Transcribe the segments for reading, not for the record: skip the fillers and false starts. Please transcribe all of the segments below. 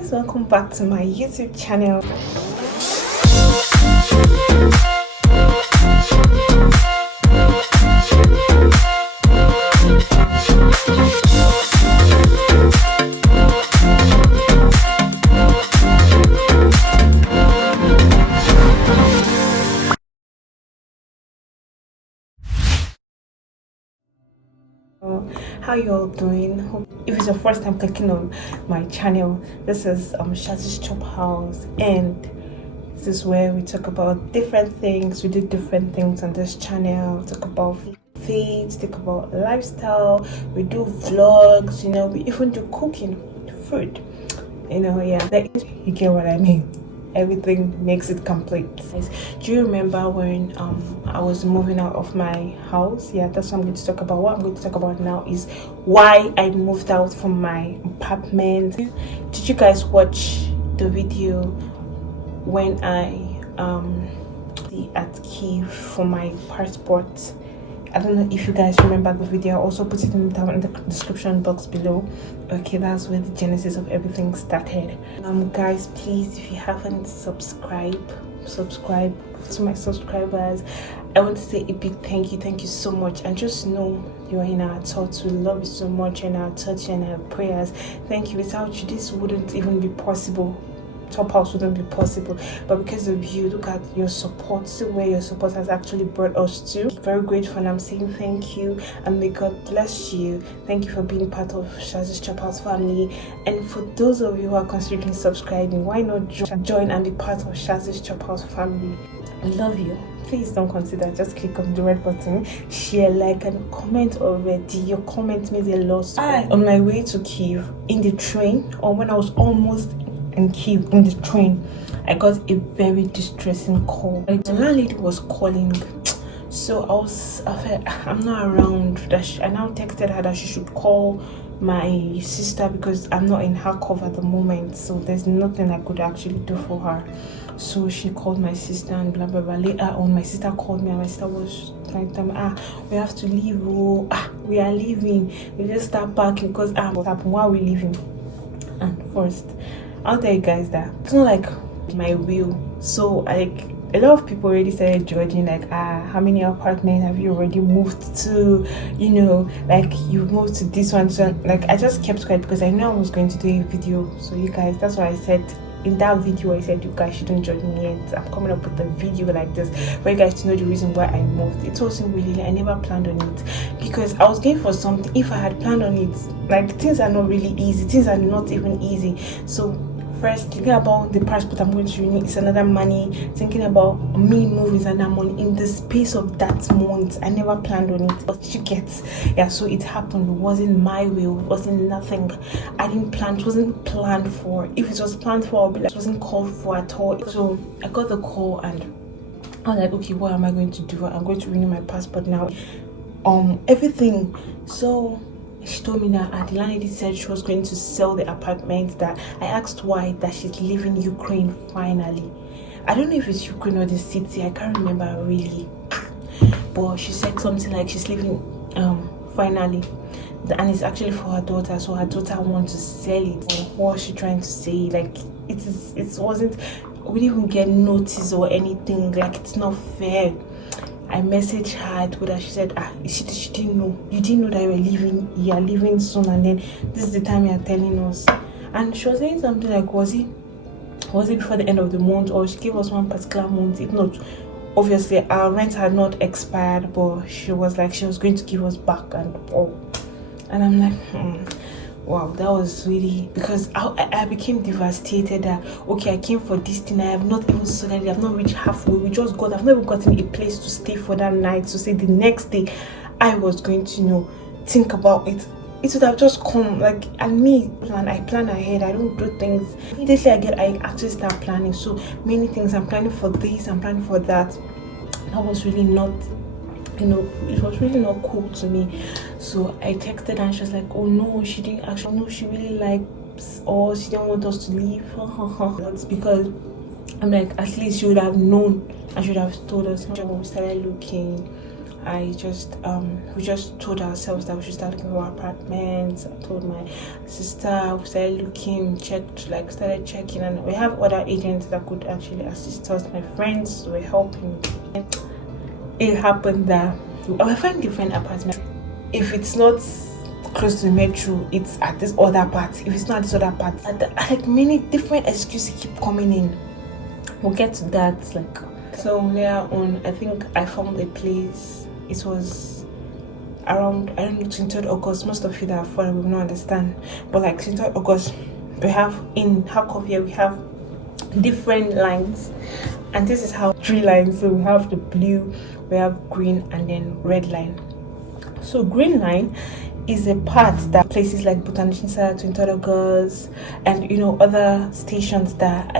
guys, welcome back to my YouTube channel. How you all doing? If it's your first time clicking on my channel, this is Shazzy's Chop House, and this is where we talk about different things. We do different things on this channel. Talk about feeds, talk about lifestyle, we do vlogs, we even do cooking, food, yeah, like, you get what I mean. Everything makes it complete. Do you remember when I was moving out of my house? Yeah, that's what I'm going to talk about. What I'm going to talk about now is why I moved out from my apartment. Did you guys watch the video when I at Kiev for my passport? I don't know if you guys remember the video. I'll also put it down in the description box below. Okay, that's where the genesis of everything started. Guys, please, if you haven't subscribe to my subscribers. I want to say a big thank you so much, and just know you're in our thoughts. We love you so much, in our thoughts and our prayers. Thank you. Without you, this wouldn't even be possible. Top House wouldn't be possible, but because of you, look at your support, see where your support has actually brought us to. Very grateful, and I'm saying thank you, and may God bless you. Thank you for being part of Shazzy's Chop House family. And for those of you who are considering subscribing, why not join and be part of Shazzy's Chop House family? I love you. Please don't consider, just click on the red button, share, like, and comment already. Your comment means a lot. On my way to Kiev in the train, or when I was almost in Kiev in the train, I got a very distressing call. Like, the landlady was calling, so I felt I'm not around. I now texted her that she should call my sister because I'm not in her cover at the moment, so there's nothing I could actually do for her. So she called my sister and blah blah blah. Later on, my sister called me, and my sister was trying to tell me, we have to leave. We are leaving. We just start packing because what happened while we're leaving. And first, I'll tell you guys that it's not like my will. So like a lot of people already started judging, like, how many apartments have you already moved to? Like, you've moved to this one. So like, I just kept quiet because I knew I was going to do a video. So you guys, that's why I said in that video, I said you guys shouldn't judge me yet. I'm coming up with a video like this for you guys to know the reason why I moved. It wasn't really, I never planned on it because I was going for something. If I had planned on it, like, things are not really easy. Things are not even easy. So first, thinking about the passport I'm going to renew is another money. Thinking about me moving is another money. In the space of that month, I never planned on it, but you get, yeah. So it happened. It wasn't my will. It wasn't nothing. I didn't plan. It wasn't planned for. If it was planned for, I'll be like, it wasn't called for at all. So I got the call, and I was like, okay, what am I going to do? I'm going to renew my passport now. Everything. So she told me that the landlady said she was going to sell the apartment. That I asked why, that she's leaving Ukraine finally. I don't know if it's Ukraine or the city, I can't remember really, but she said something like she's leaving finally, and it's actually for her daughter. So her daughter wants to sell it. What was she trying to say? Like, it wasn't, we didn't even get notice or anything. Like, it's not fair. I messaged her, I told her, she said, she didn't know. You didn't know that you are leaving soon, and then this is the time you are telling us. And she was saying something like, was it before the end of the month, or she gave us one particular month? If not, obviously our rent had not expired, but she was like, she was going to give us back and all. And I'm like, wow, that was really, because I became devastated that, okay, I came for this thing, I have not even sold it, I've not reached halfway, I've never gotten a place to stay for that night. So say the next day I was going to, think about it. It would have just come, like, and me, I plan ahead, I don't do things. Immediately I actually start planning so many things. I'm planning for this, I'm planning for that. That was really not, it was really not cool to me. So I texted her, and she was like, oh no, she didn't actually know, she really likes us, she didn't want us to leave. That's because I'm like, at least she would have known, I should have told us when we started looking. I just we just told ourselves that we should start looking for apartments. I told my sister, we started looking, started checking, and we have other agents that could actually assist us. My friends were helping. It happened that I find different apartments. If it's not close to the metro, it's at this other part. If it's not at this other part, like many different excuses keep coming in. We'll get to that. So later on, I think I found a place. It was around, I don't know, 23rd August. Most of you that are foreign will not understand, but 23rd August, we have in Harkovia, we have different lines, and this is how 3 lines. So we have the blue, we have green, and then red line. So green line is a part that places like Botanic Inside, 23rd August, and other stations that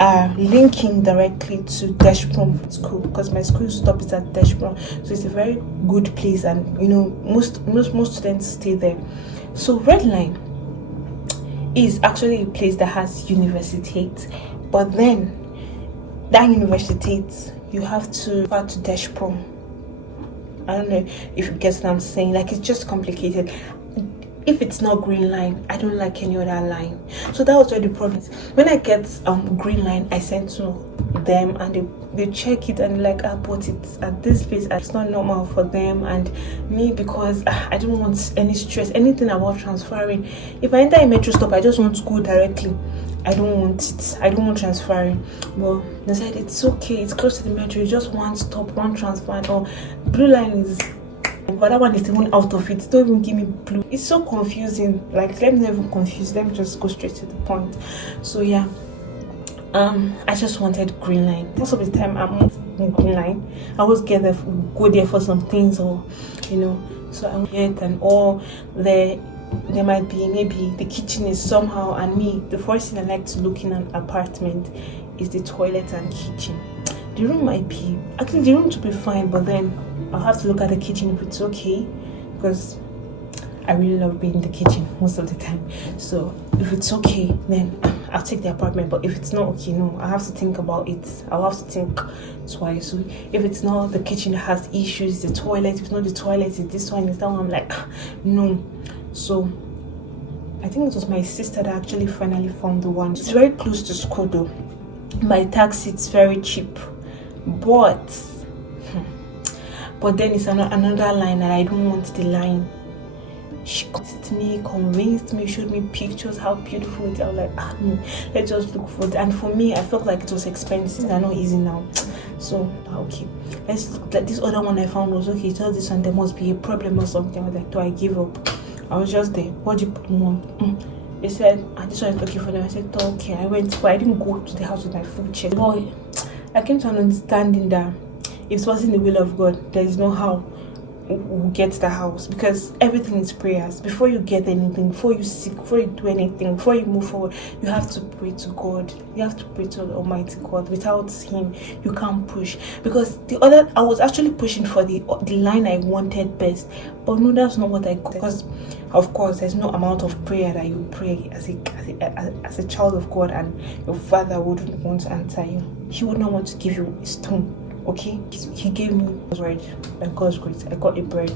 are linking directly to Deshprom school, because my school stop is at Deshprom, so it's a very good place, and most students stay there. So red line is actually a place that has university, but then that university you have to go to Deshprom. I don't know if you get what I'm saying. It's just complicated. If it's not green line, I don't like any other line. So that was where the problem is. When I get green line, I send to them, and they check it, and but it's at this place, it's not normal for them and me, because I don't want any stress, anything about transferring. If I enter a metro stop, I just want to go directly. I don't want it. I don't want transferring. Well, they said it's okay. It's close to the metro. It's just one stop, one transfer. Or blue line is, but that one is even out of it. Don't even give me blue. It's so confusing. Let me not even confuse. Let me just go straight to the point. So yeah, I just wanted green line. Most of the time I'm on green line. I always go there for some things, or So I'm here, and all there might be, maybe the kitchen is somehow, and me, the first thing I like to look in an apartment is the toilet and kitchen. The room might be, actually the room to be fine, but then I'll have to look at the kitchen if it's okay, because I really love being in the kitchen most of the time. So if it's okay, then I'll take the apartment. But if it's not okay, no, I have to think about it. I'll have to think twice. So if it's not the kitchen that has issues, the toilet, if it's not the toilet, it's this one, it's that one, I'm like, no. So I think it was my sister that actually finally found the one. It's very close to school though. My taxi, it's very cheap, but then it's another line, and I don't want the line. She convinced me, showed me pictures how beautiful it is. I was like, no, let's just look for it. And for me, I felt like it was expensive. They're not easy now. So okay, let's look. This other one I found was okay. Tell this one there must be a problem or something. I was like, do I give up? I was just there. What do you want? They said, this one is okay for them. I said, okay. I went, but I didn't go to the house with my full check. Boy, I came to an understanding that if it wasn't the will of God, there is no how we'll get the house, because everything is prayers. Before you get anything, before you seek, before you do anything, before you move forward, you have to pray to God. You have to pray to the Almighty God. Without Him, you can't push. Because I was actually pushing for the line I wanted best, but no, that's not what I got. Because of course, there's no amount of prayer that you pray as a child of God, and your father wouldn't want to answer you. He would not want to give you a stone. Okay, he gave me word, and God's grace, I got a bread,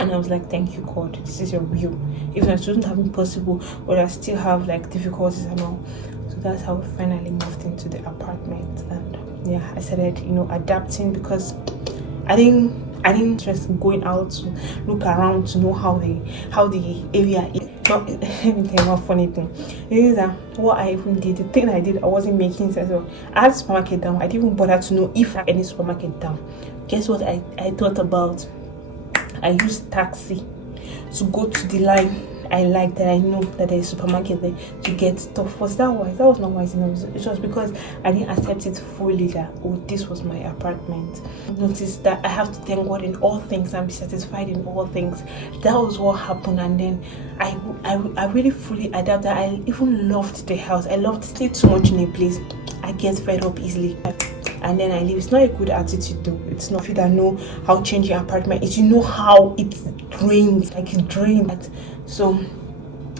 and I was like, thank you God, this is your will. If it wouldn't have been possible, but I still have difficulties and all. So that's how we finally moved into the apartment. And yeah, I started adapting, because I didn't just going out to look around to know how the area is. Let me tell you one funny thing. It is that what I even did, the thing I did, I wasn't making sense. So I had supermarket down. I didn't even bother to know if I had any supermarket down. Guess what I thought about? I used taxi to go to the line I like, that I know that there is a supermarket there, to get stuff. Was that wise? That was not wise enough. It was because I didn't accept it fully that, oh, this was my apartment. Notice that I have to thank God in all things and be satisfied in all things. That was what happened. And then I really fully adapted. I even loved the house. I loved staying too much in a place. I get fed up easily, and then I leave. It's not a good attitude though. It's not. If you don't know how changing apartment is, you know how it drains, it drains. So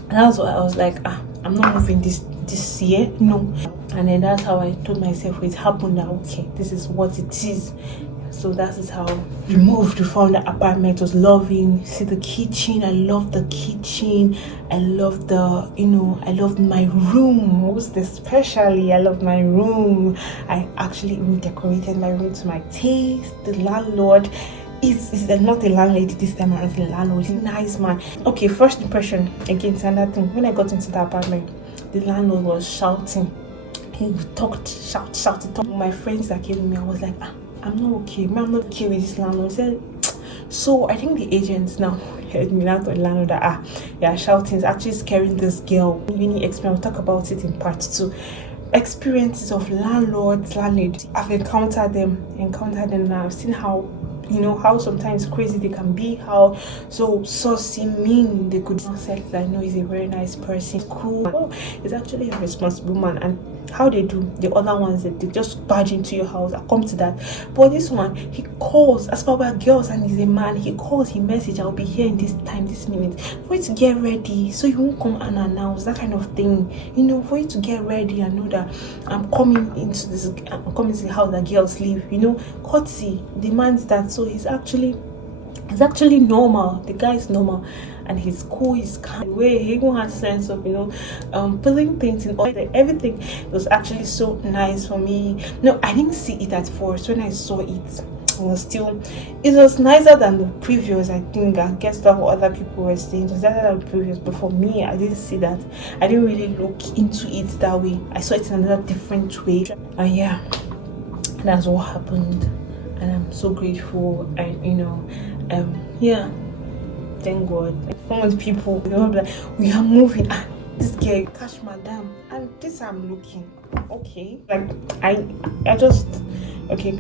that's why I was like, I'm not moving this year, no. And then that's how I told myself, it happened now. Okay, this is what it is. So that is how we moved. We found the apartment. It was loving. See the kitchen. I love the kitchen. I love the, I loved my room. Most especially, I love my room. I actually even decorated my room to my taste. The landlord is not a landlady this time around. The landlord is a nice man. Okay, first impression, again, it's another thing. When I got into the apartment, the landlord was shouting. He talked, shouted. My friends that came with me, I was like, I'm not okay. I'm not okay with this landlord. I said, so I think the agents now heard me out on the landlord that shouting is actually scaring this girl. Uni experience. We'll talk about it in part 2. Experiences of landlords, landladies. I've encountered them and I've seen how, how sometimes crazy they can be, how so saucy, mean they could say. I know he's a very nice person, cool. Oh, he's actually a responsible man. And how they do the other ones, that they just barge into your house. I'll come to that. But this one, he calls, as far as girls, and he's a man. He calls, he message, I'll be here in this time, this minute, for you to get ready, so you won't come unannounced, that kind of thing. For you to get ready and know that I'm coming to the house that girls live. Courtesy demands that. So he's actually normal. The guy is normal, and he's cool. He's kind. He even has sense of putting things in order. Everything was actually so nice for me. No, I didn't see it at first. When I saw it, it was nicer than the previous. I think I guess that what other people were saying, it was better than the previous. But for me, I didn't see that. I didn't really look into it that way. I saw it in another different way. And yeah, that's what happened. And I'm so grateful. And thank God. Some of the people, like, we are moving. This girl, cash madam, and this I'm looking. Okay, like I just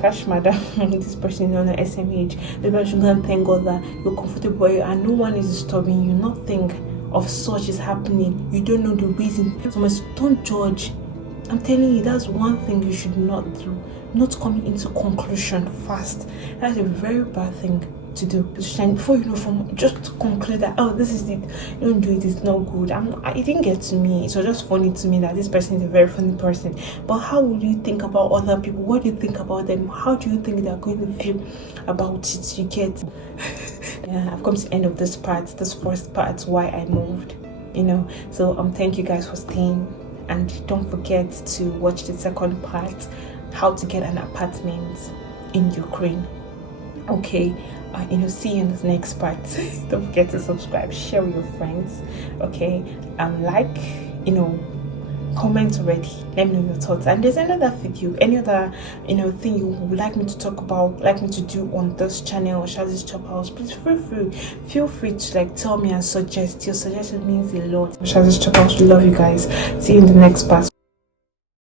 cash madam. This person is on the SMH. The person should thank God that you're comfortable and no one is disturbing you. Nothing of such is happening. You don't know the reason. So much, don't judge. I'm telling you, that's one thing you should not do. Not coming into conclusion fast. That's a very bad thing to do. Before from just to conclude that this is it. Don't do it. It's not good. It didn't get to me. It was just funny to me that this person is a very funny person. But how would you think about other people? What do you think about them? How do you think they're going to feel about it? You get. Yeah, I've come to the end of this first part. Why I moved. So thank you guys for staying. And don't forget to watch the second part, how to get an apartment in Ukraine. Okay, see you in the next part. Don't forget to subscribe, share with your friends. Okay, comment already. Let me know your thoughts. And there's another video, any other thing you would like me to talk about, like me to do on this channel, Shazzy's Chop House, please feel free to tell me and suggest. Your suggestion means a lot. Shazzy's Chop House, we love you guys. See you in the next part.